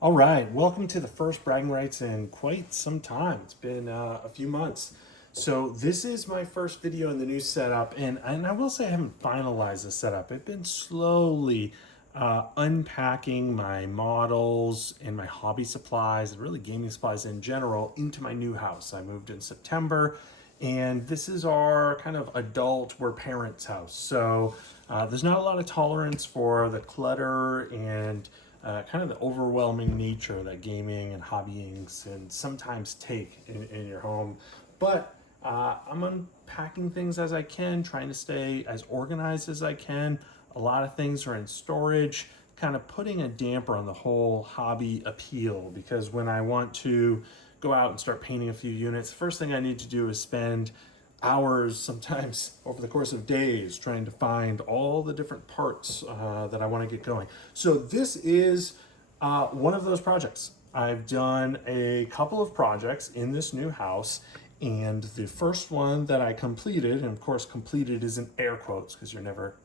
All right, welcome to the first bragging rights in quite some time. It's been a few months. So this is my first video in the new setup, and I will say I haven't finalized the setup. I've been slowly unpacking my models and my hobby supplies, and really gaming supplies in general, into my new house. I moved in September, and this is our kind of adult, we're parents' house. So there's not a lot of tolerance for the clutter and kind of the overwhelming nature that gaming and hobbying can sometimes take in your home. But I'm unpacking things as I can, trying to stay as organized as I can. A lot of things are in storage, kind of putting a damper on the whole hobby appeal, because when I want to go out and start painting a few units, the first thing I need to do is spend hours, sometimes over the course of days, trying to find all the different parts that I want to get going. So this is one of those projects. I've done a couple of projects in this new house, and the first one that I completed, and of course completed is in air quotes because you're never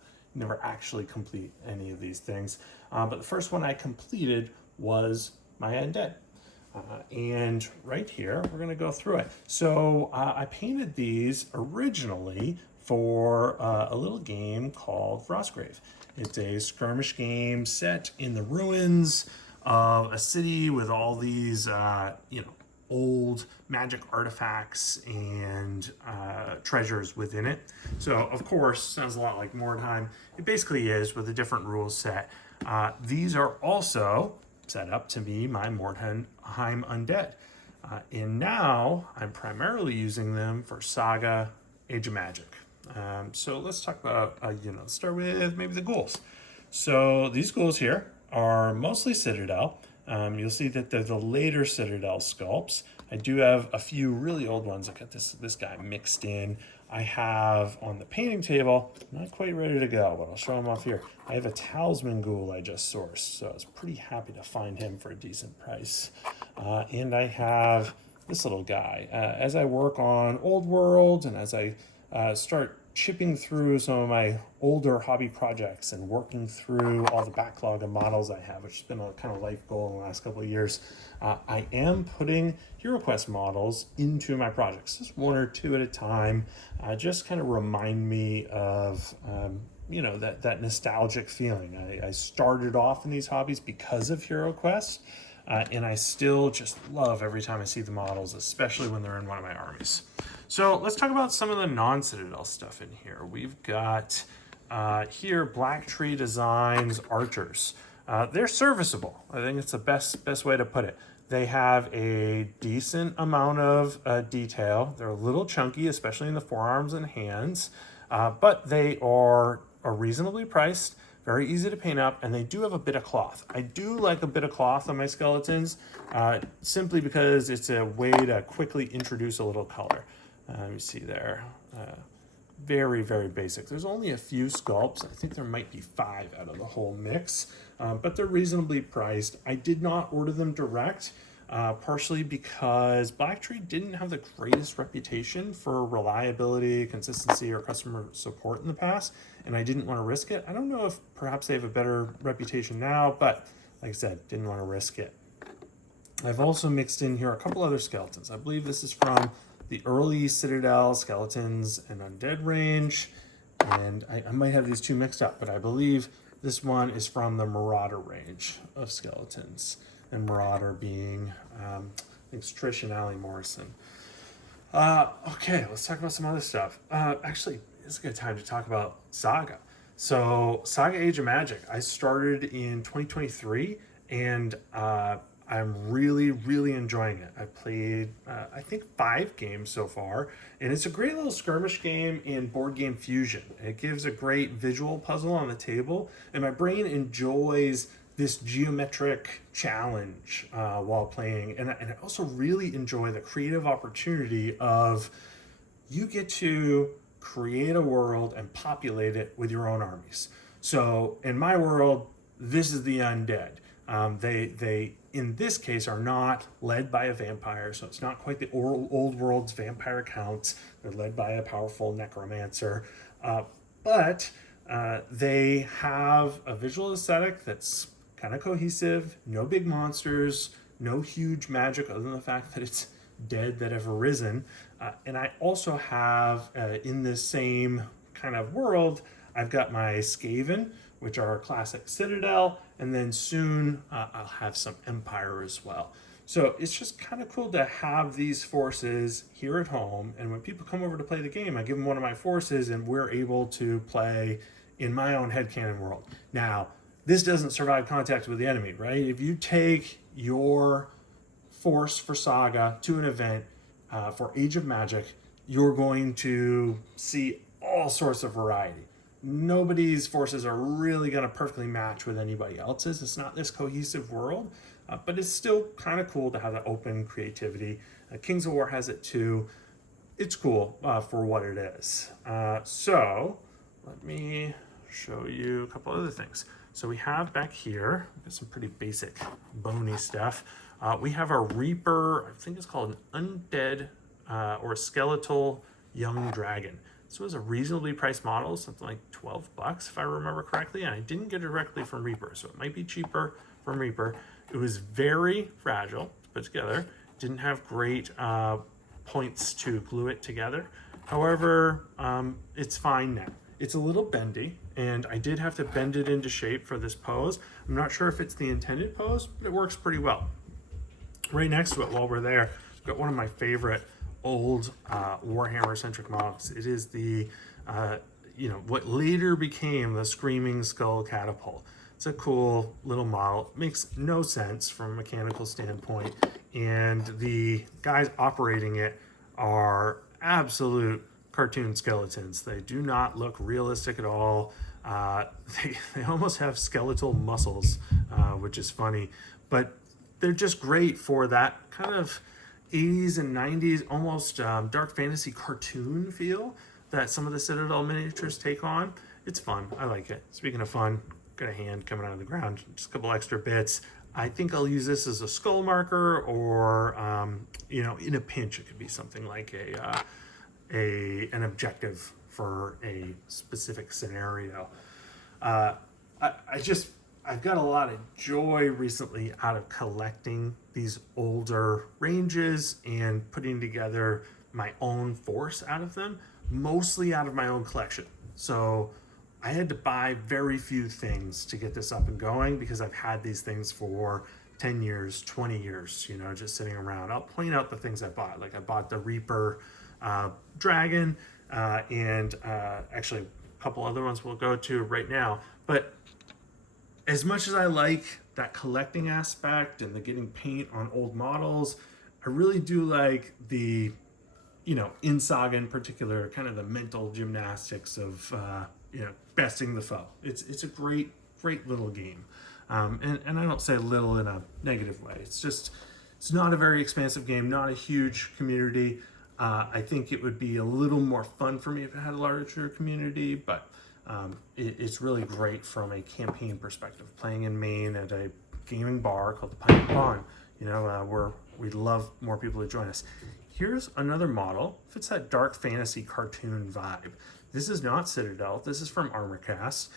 actually complete any of these things, but the first one I completed was my undead. And right here, we're going to go through it. So I painted these originally for a little game called Frostgrave. It's a skirmish game set in the ruins of a city with all these, old magic artifacts and treasures within it. So, of course, sounds a lot like Mordheim. It basically is, with a different rule set. These are also set up to be my Mordheim undead. And now I'm primarily using them for Saga Age of Magic. So let's talk about, let's start with maybe the ghouls. So these ghouls here are mostly Citadel. You'll see that they're the later Citadel sculpts. I do have a few really old ones. I got this guy mixed in. I have on the painting table, not quite ready to go, but I'll show him off here. I have a Talisman Ghoul I just sourced, so I was pretty happy to find him for a decent price. And I have this little guy. As I work on Old World and as I start chipping through some of my older hobby projects and working through all the backlog of models I have, which has been a kind of life goal in the last couple of years, I am putting HeroQuest models into my projects, just one or two at a time, just kind of remind me of that nostalgic feeling. I started off in these hobbies because of HeroQuest, and I still just love every time I see the models, especially when they're in one of my armies. So let's talk about some of the non-Citadel stuff in here. We've got here Black Tree Designs archers. They're serviceable. I think it's the best way to put it. They have a decent amount of detail. They're a little chunky, especially in the forearms and hands, but they are reasonably priced, very easy to paint up, and they do have a bit of cloth. I do like a bit of cloth on my skeletons, simply because it's a way to quickly introduce a little color. Let me see there. Very basic. There's only a few sculpts. I think there might be 5 out of the whole mix, but they're reasonably priced. I did not order them direct, partially because Blacktree didn't have the greatest reputation for reliability, consistency, or customer support in the past, and I didn't want to risk it. I don't know if perhaps they have a better reputation now, but like I said, didn't want to risk it. I've also mixed in here a couple other skeletons. I believe this is from the early Citadel Skeletons and Undead range, and I might have these two mixed up, but I believe this one is from the Marauder range of skeletons, and Marauder being, I think it's Trish and Allie Morrison. Okay, let's talk about some other stuff. Actually, it's a good time to talk about Saga. So, Saga Age of Magic, I started in 2023, and I'm really enjoying it. I've played, I think, 5 games so far, and it's a great little skirmish game in board game fusion. It gives a great visual puzzle on the table, and my brain enjoys this geometric challenge while playing. And I also really enjoy the creative opportunity of you get to create a world and populate it with your own armies. So in my world, this is the undead. They in this case are not led by a vampire, so it's not quite the old world's vampire counts. They're led by a powerful necromancer, but they have a visual aesthetic that's kind of cohesive, no big monsters, no huge magic other than the fact that it's dead that have arisen. And I also have, in this same kind of world, I've got my Skaven, which are classic Citadel, and then soon I'll have some Empire as well. So it's just kind of cool to have these forces here at home, and when people come over to play the game, I give them one of my forces, and we're able to play in my own headcanon world. Now, this doesn't survive contact with the enemy, right? If you take your force for Saga to an event for Age of Magic, you're going to see all sorts of variety. Nobody's forces are really going to perfectly match with anybody else's. It's not this cohesive world, but it's still kind of cool to have that open creativity. Kings of War has it too. It's cool for what it is. So let me show you a couple other things. So we have back here, we've got some pretty basic bony stuff. We have our Reaper, I think it's called an undead or skeletal young dragon. This was a reasonably priced model, something like $12 if I remember correctly, and I didn't get it directly from Reaper, so it might be cheaper from Reaper. It was very fragile to put together, didn't have great points to glue it together. However, it's fine now. It's a little bendy, and I did have to bend it into shape for this pose. I'm not sure if it's the intended pose, but it works pretty well. Right next to it, while we're there, I've got one of my favorite old Warhammer-centric models. It is the, what later became the Screaming Skull Catapult. It's a cool little model. It makes no sense from a mechanical standpoint, and the guys operating it are absolute cartoon skeletons. They do not look realistic at all. They almost have skeletal muscles, which is funny, but they're just great for that kind of 80s and 90s almost dark fantasy cartoon feel that some of the Citadel miniatures take on. It's fun. I like it. Speaking of fun, got a hand coming out of the ground, just a couple extra bits. I think I'll use this as a skull marker, or in a pinch it could be something like an objective for a specific scenario. I've got a lot of joy recently out of collecting these older ranges and putting together my own force out of them, mostly out of my own collection. So I had to buy very few things to get this up and going because I've had these things for 10 years, 20 years, just sitting around. I'll point out the things I bought. Like I bought the Reaper Dragon and actually a couple other ones we'll go to right now. But as much as I like that collecting aspect and the getting paint on old models, I really do like the, in Saga in particular, kind of the mental gymnastics of, besting the foe. It's a great little game. And I don't say little in a negative way. It's not a very expansive game, not a huge community. I think it would be a little more fun for me if it had a larger community, but it's really great from a campaign perspective. Playing in Maine at a gaming bar called the Pine Barn, where we'd love more people to join us. Here's another model. Fits that dark fantasy cartoon vibe. This is not Citadel. This is from Armorcast.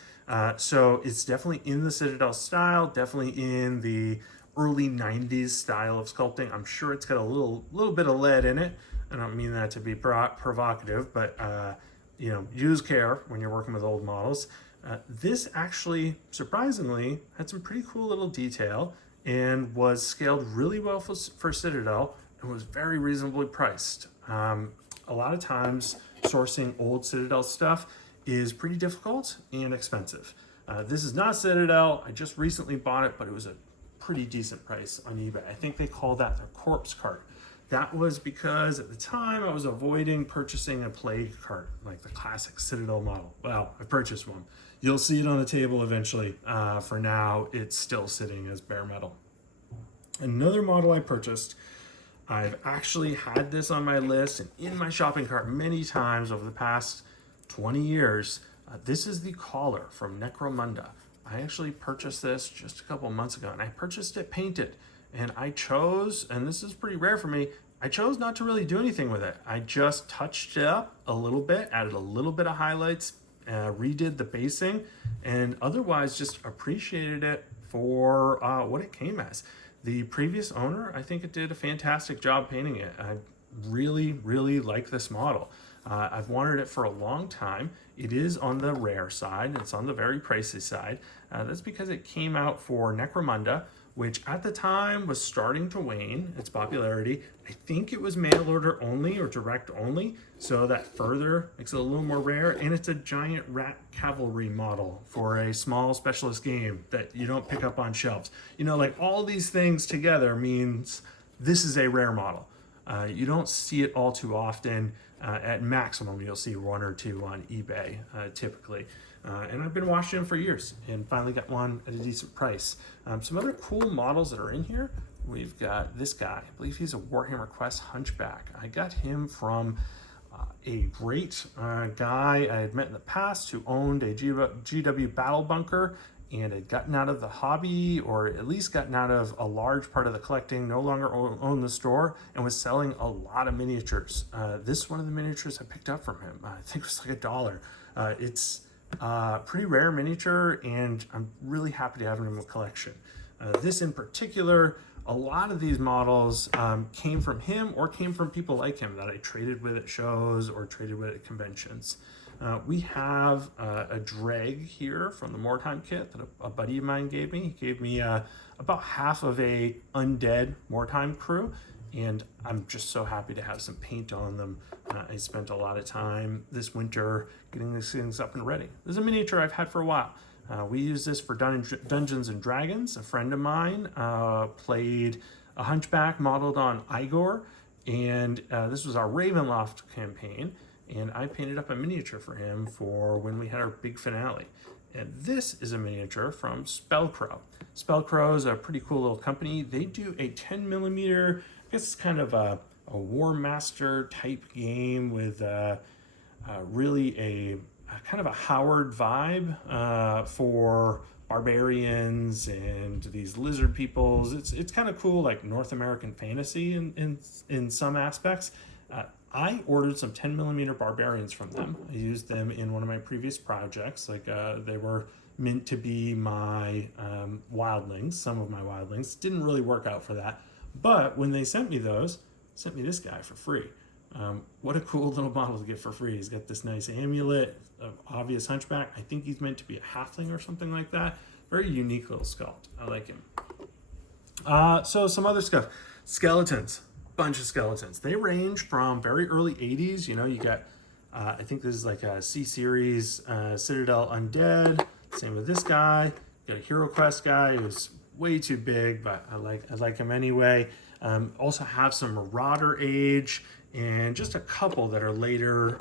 So it's definitely in the Citadel style, definitely in the early 90s style of sculpting. I'm sure it's got a little bit of lead in it. I don't mean that to be provocative, but use care when you're working with old models. This actually, surprisingly, had some pretty cool little detail and was scaled really well for Citadel and was very reasonably priced. A lot of times, sourcing old Citadel stuff is pretty difficult and expensive. This is not Citadel. I just recently bought it, but it was a pretty decent price on eBay. I think they call that their corpse cart. That was because at the time I was avoiding purchasing a plague cart, like the classic Citadel model. Well, I purchased one. You'll see it on the table eventually. For now, it's still sitting as bare metal. Another model I purchased, I've actually had this on my list and in my shopping cart many times over the past 20 years. This is the Collar from Necromunda. I actually purchased this just a couple months ago, and I purchased it painted. And I chose, and this is pretty rare for me, I chose not to really do anything with it. I just touched it up a little bit, added a little bit of highlights, redid the basing, and otherwise just appreciated it for what it came as. The previous owner, I think it did a fantastic job painting it. I really, really like this model. I've wanted it for a long time. It is on the rare side. It's on the very pricey side. That's because it came out for Necromunda, which at the time was starting to wane its popularity. I think it was mail order only or direct only, so that further makes it a little more rare. And it's a giant rat cavalry model for a small specialist game that you don't pick up on shelves. You know, like all these things together means this is a rare model. You don't see it all too often. At maximum, you'll see one or two on eBay typically. And I've been watching them for years and finally got one at a decent price. Some other cool models that are in here. We've got this guy. I believe he's a Warhammer Quest Hunchback. I got him from a great guy I had met in the past who owned a GW Battle Bunker and had gotten out of the hobby, or at least gotten out of a large part of the collecting, no longer owned the store, and was selling a lot of miniatures. This is one of the miniatures I picked up from him. I think it was like $1. It's pretty rare miniature, and I'm really happy to have it in my collection. This in particular, a lot of these models came from him or came from people like him that I traded with at shows or traded with at conventions. We have a drag here from the Mordheim kit that a buddy of mine gave me. He gave me about half of a undead Mordheim crew, and I'm just so happy to have some paint on them. I spent a lot of time this winter getting these things up and ready. This is a miniature I've had for a while. We use this for Dungeons and Dragons. A friend of mine played a Hunchback modeled on Igor, and this was our Ravenloft campaign, and I painted up a miniature for him for when we had our big finale. And this is a miniature from Spellcrow. Spellcrow is a pretty cool little company. They do a 10 millimeter, I guess it's kind of a War Master type game with really a kind of a Howard vibe for barbarians and these lizard peoples. It's kind of cool, like North American fantasy in some aspects. I ordered some 10 millimeter barbarians from them. I used them in one of my previous projects. Like they were meant to be my wildlings, some of my wildlings. Didn't really work out for that. But when they sent me those, sent me this guy for free. What a cool little model to get for free. He's got this nice amulet, obvious Hunchback. I think he's meant to be a halfling or something like that. Very unique little sculpt. I like him. So some other stuff. Skeletons. Bunch of skeletons. They range from very early 80s. You know, you got, I think this is like a C-Series Citadel Undead. Same with this guy. Got a Hero Quest guy who's way too big, but I like him anyway. Also have some Marauder Age, and just a couple that are later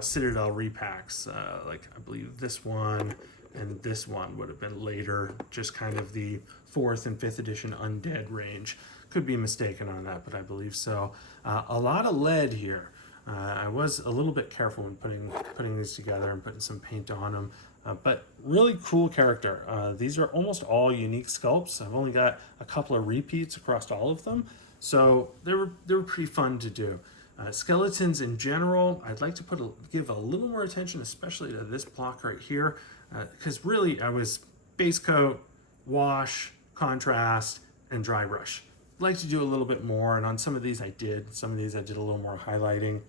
Citadel repacks. Like I believe this one and this one would have been later, just kind of the 4th and 5th edition Undead range. Could be mistaken on that, but I believe so. A lot of lead here. I was a little bit careful when putting these together and putting some paint on them, but really cool character. These are almost all unique sculpts. I've only got a couple of repeats across all of them, so they were pretty fun to do. Skeletons in general, I'd like to give a little more attention, especially to this block right here, because really I was base coat, wash, contrast, and dry brush. I'd like to do a little bit more, and on some of these I did. Some of these I did a little more highlighting.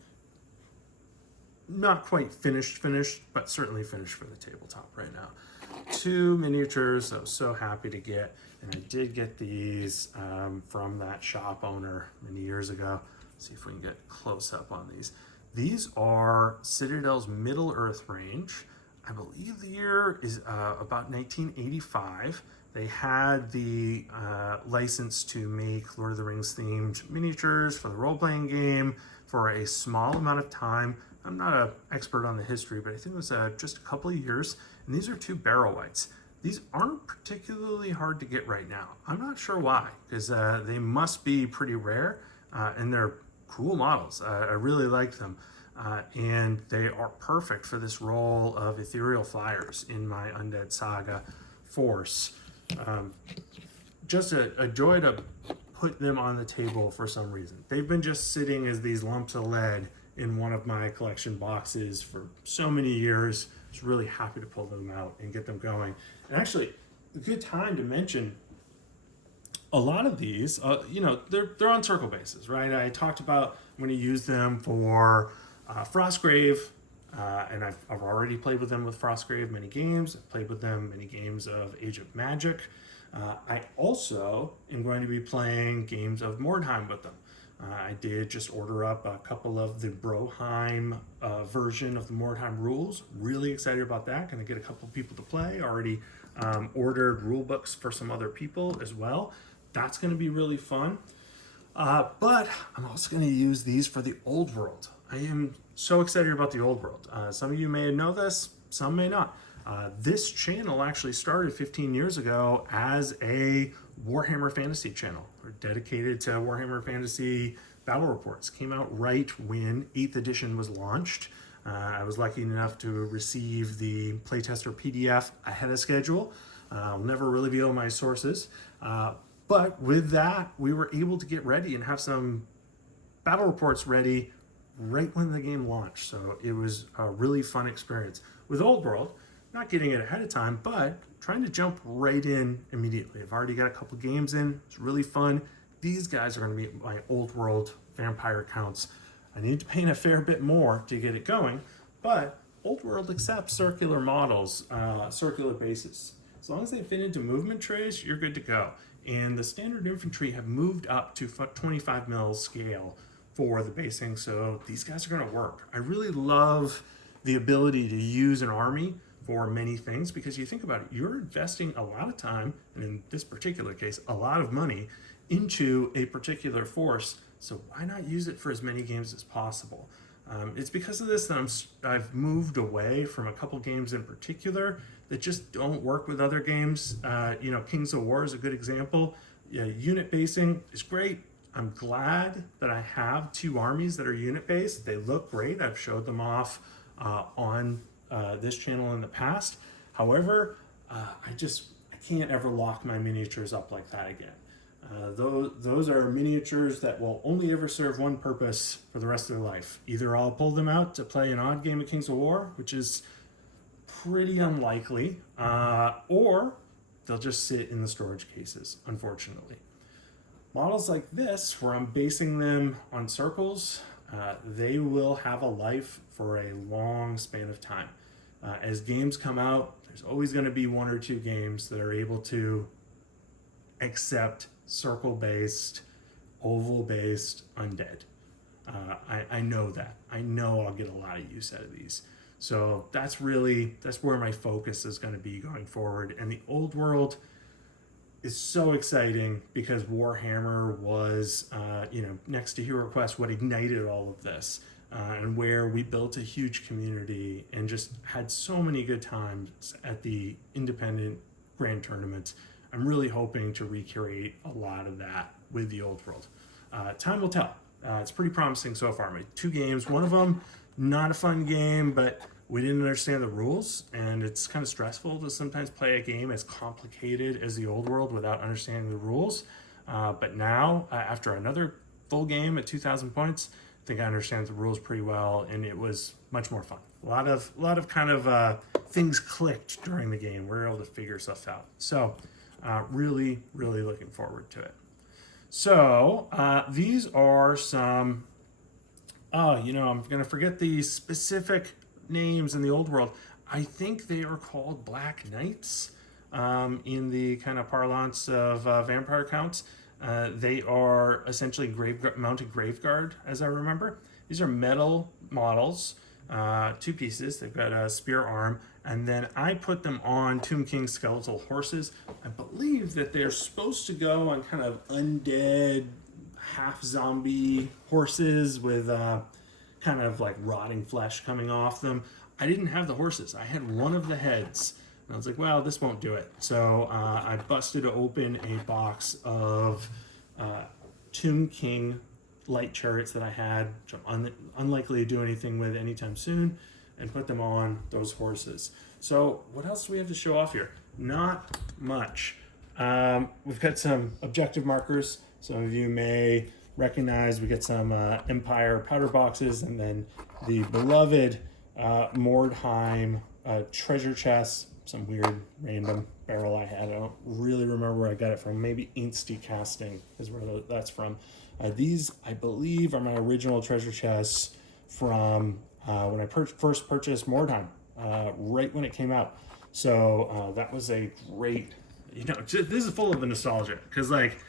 Not quite finished, but certainly finished for the tabletop right now. 2 miniatures I was so happy to get, and I did get these from that shop owner many years ago. Let's see if we can get close up on these. These are Citadel's Middle Earth range. I believe the year is about 1985. They had the license to make Lord of the Rings themed miniatures for the role-playing game for a small amount of time. I'm not an expert on the history, but I think it was just a couple of years. And these are 2 barrel whites. These aren't particularly hard to get right now. I'm not sure why, because they must be pretty rare, and they're cool models. I really like them. And they are perfect for this role of ethereal flyers in my Undead Saga force. Just a joy to put them on the table for some reason. They've been just sitting as these lumps of lead in one of my collection boxes for so many years. I was really happy to pull them out and get them going. And actually, a good time to mention a lot of these, they're on circle bases, right? I talked about I'm going to use them for Frostgrave, and I've already played with them with Frostgrave many games. I've played with them many games of Age of Magic. I also am going to be playing games of Mordheim with them. I did just order up a couple of the Broheim version of the Mordheim rules. Really excited about that. Going to get a couple people to play. Already ordered rule books for some other people as well. That's going to be really fun. But I'm also going to use these for the old world. I am so excited about the old world. Some of you may know this, some may not. This channel actually started 15 years ago as a Warhammer Fantasy channel. We're dedicated to Warhammer Fantasy battle reports. Came out right when 8th edition was launched. I was lucky enough to receive the playtester PDF ahead of schedule. I'll never reveal my sources. But with that, we were able to get ready and have some battle reports ready right when the game launched. So it was a really fun experience. With Old World, not getting it ahead of time, but trying to jump right in immediately. I've already got a couple games in. It's really fun. These guys are going to be my Old World vampire counts. I need to paint a fair bit more to get it going, but Old World accepts circular models, circular bases. As long as they fit into movement trays, you're good to go. And the standard infantry have moved up to 25 mil scale for the basing, so these guys are going to work. I really love the ability to use an army for many things, because you think about it, you're investing a lot of time, and in this particular case, a lot of money into a particular force, so why not use it for as many games as possible? It's because of this that I've moved away from a couple games in particular that just don't work with other games. Kings of War is a good example. Unit basing is great. I'm glad that I have two armies that are unit based. They look great. I've showed them off on this channel in the past. However, I can't ever lock my miniatures up like that again. Those are miniatures that will only ever serve one purpose for the rest of their life. Either I'll pull them out to play an odd game of Kings of War, which is pretty unlikely, or they'll just sit in the storage cases, unfortunately. Models like this, where I'm basing them on circles, they will have a life for a long span of time. As games come out, there's always going to be one or two games that are able to accept circle-based, oval-based undead. I know that. I know I'll get a lot of use out of these. So that's where my focus is going to be going forward. And the Old World is so exciting because Warhammer was, next to Hero Quest, what ignited all of this, and where we built a huge community and just had so many good times at the independent grand tournaments. I'm really hoping to recreate a lot of that with the Old World. Time will tell. It's pretty promising so far. My 2 games, one of them, not a fun game, but we didn't understand the rules, and it's kind of stressful to sometimes play a game as complicated as the Old World without understanding the rules. But now, after another full game at 2,000 points, I think I understand the rules pretty well, and it was much more fun. A lot of kind of things clicked during the game. We were able to figure stuff out. So really, really looking forward to it. So these are some, I'm going to forget the specific names in the Old World. I think they are called Black Knights in the kind of parlance of vampire counts. They are essentially mounted Graveguard, as I remember. These are metal models, 2 pieces. They've got a spear arm, and then I put them on Tomb King skeletal horses. I believe that they're supposed to go on kind of undead, half-zombie horses with kind of like rotting flesh coming off them. I didn't have the horses. I had one of the heads. And I was like, well, this won't do it. So I busted open a box of Tomb King light chariots that I had, which I'm unlikely to do anything with anytime soon, and put them on those horses. So what else do we have to show off here? Not much. We've got some objective markers. Some of you may recognize we get some Empire powder boxes, and then the beloved Mordheim treasure chests. some weird random barrel I had. I don't really remember where I got it from. Maybe Insti Casting is where that's from. These, I believe, are my original treasure chests from when I first purchased Mordheim, right when it came out. So that was a great, this is full of nostalgia, because like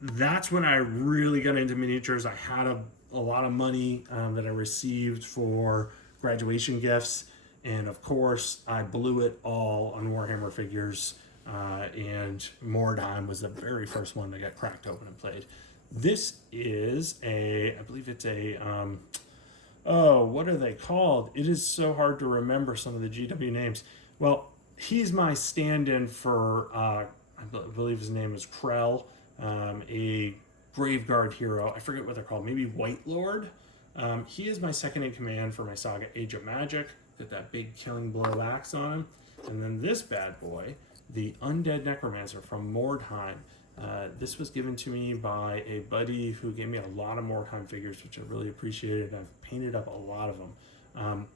that's when I really got into miniatures. I had a lot of money that I received for graduation gifts, and of course I blew it all on Warhammer figures, and Mordheim was the very first one that got cracked open and played. This is I believe it's what are they called? It is so hard to remember some of the GW names. Well, he's my stand-in for, I believe his name is Krell, a Graveguard hero. I forget what they're called, maybe White Lord. He is my second in command for my Saga Age of Magic. Got that big killing blow axe on him. And then this bad boy, the Undead Necromancer from Mordheim. This was given to me by a buddy who gave me a lot of Mordheim figures, which I really appreciated. I've painted up a lot of them.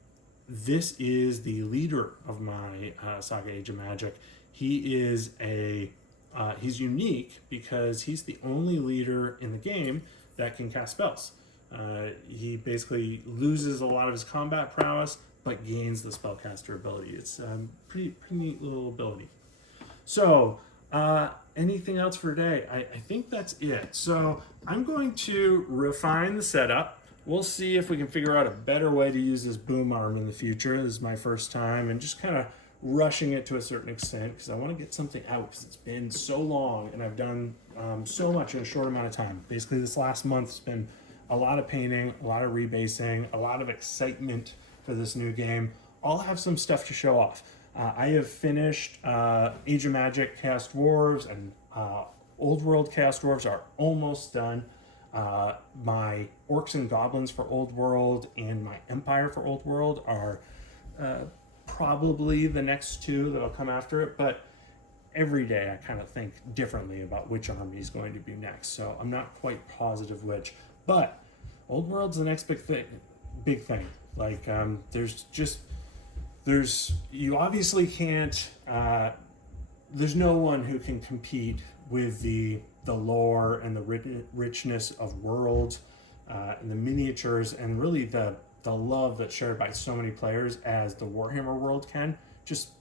This is the leader of my Saga Age of Magic. He is he's unique because he's the only leader in the game that can cast spells. He basically loses a lot of his combat prowess, but gains the spellcaster ability. It's pretty neat little ability. So, anything else for today? I think that's it. So I'm going to refine the setup. We'll see if we can figure out a better way to use this boom arm in the future. This is my first time, and just kind of rushing it to a certain extent because I want to get something out, because it's been so long and I've done so much in a short amount of time. Basically, this last month's been a lot of painting, a lot of rebasing, a lot of excitement for this new game. I'll have some stuff to show off. I have finished Age of Magic Chaos Dwarves, and Old World Chaos Dwarves are almost done. My Orcs and Goblins for Old World and my Empire for Old World are probably the next two that'll come after it, but every day I kind of think differently about which army is going to be next, so I'm not quite positive which. But Old World's the next big thing. Like you obviously can't, there's no one who can compete with the lore and the richness of worlds and the miniatures, and really the love that's shared by so many players as the Warhammer world can. Just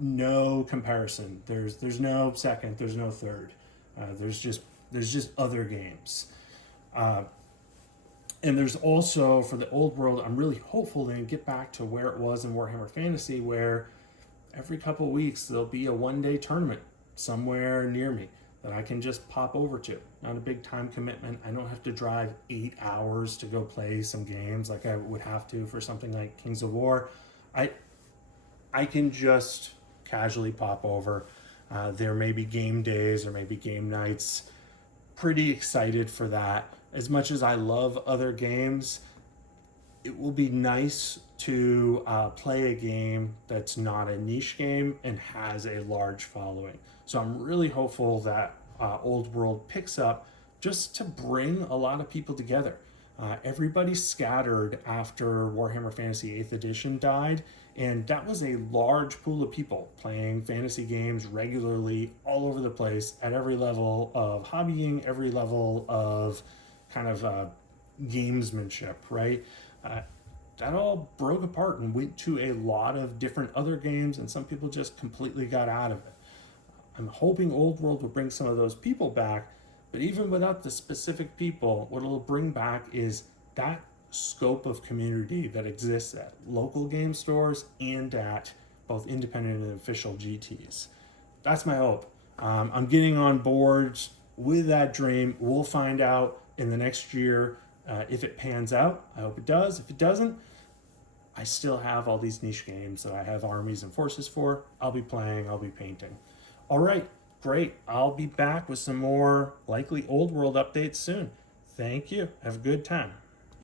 no comparison. There's no second, there's no third. There's just other games. And there's also, for the Old World, I'm really hopeful to get back to where it was in Warhammer Fantasy, where every couple of weeks there'll be a one-day tournament somewhere near me that I can just pop over to. Not a big time commitment. I don't have to drive 8 hours to go play some games like I would have to for something like Kings of War. I can just casually pop over. There may be game days or maybe game nights. Pretty excited for that. As much as I love other games, it will be nice to play a game that's not a niche game and has a large following. So I'm really hopeful that Old World picks up, just to bring a lot of people together. Everybody scattered after Warhammer Fantasy 8th edition died, and that was a large pool of people playing fantasy games regularly all over the place at every level of hobbying, every level of kind of gamesmanship, right? That all broke apart and went to a lot of different other games, and some people just completely got out of it. I'm hoping Old World will bring some of those people back, but even without the specific people, what it'll bring back is that scope of community that exists at local game stores and at both independent and official GTs. That's my hope. I'm getting on board with that dream. We'll find out in the next year if it pans out. I hope it does. If it doesn't, I still have all these niche games that I have armies and forces for. I'll be playing, I'll be painting. All right, great. I'll be back with some more likely Old World updates soon. Thank you. Have a good time.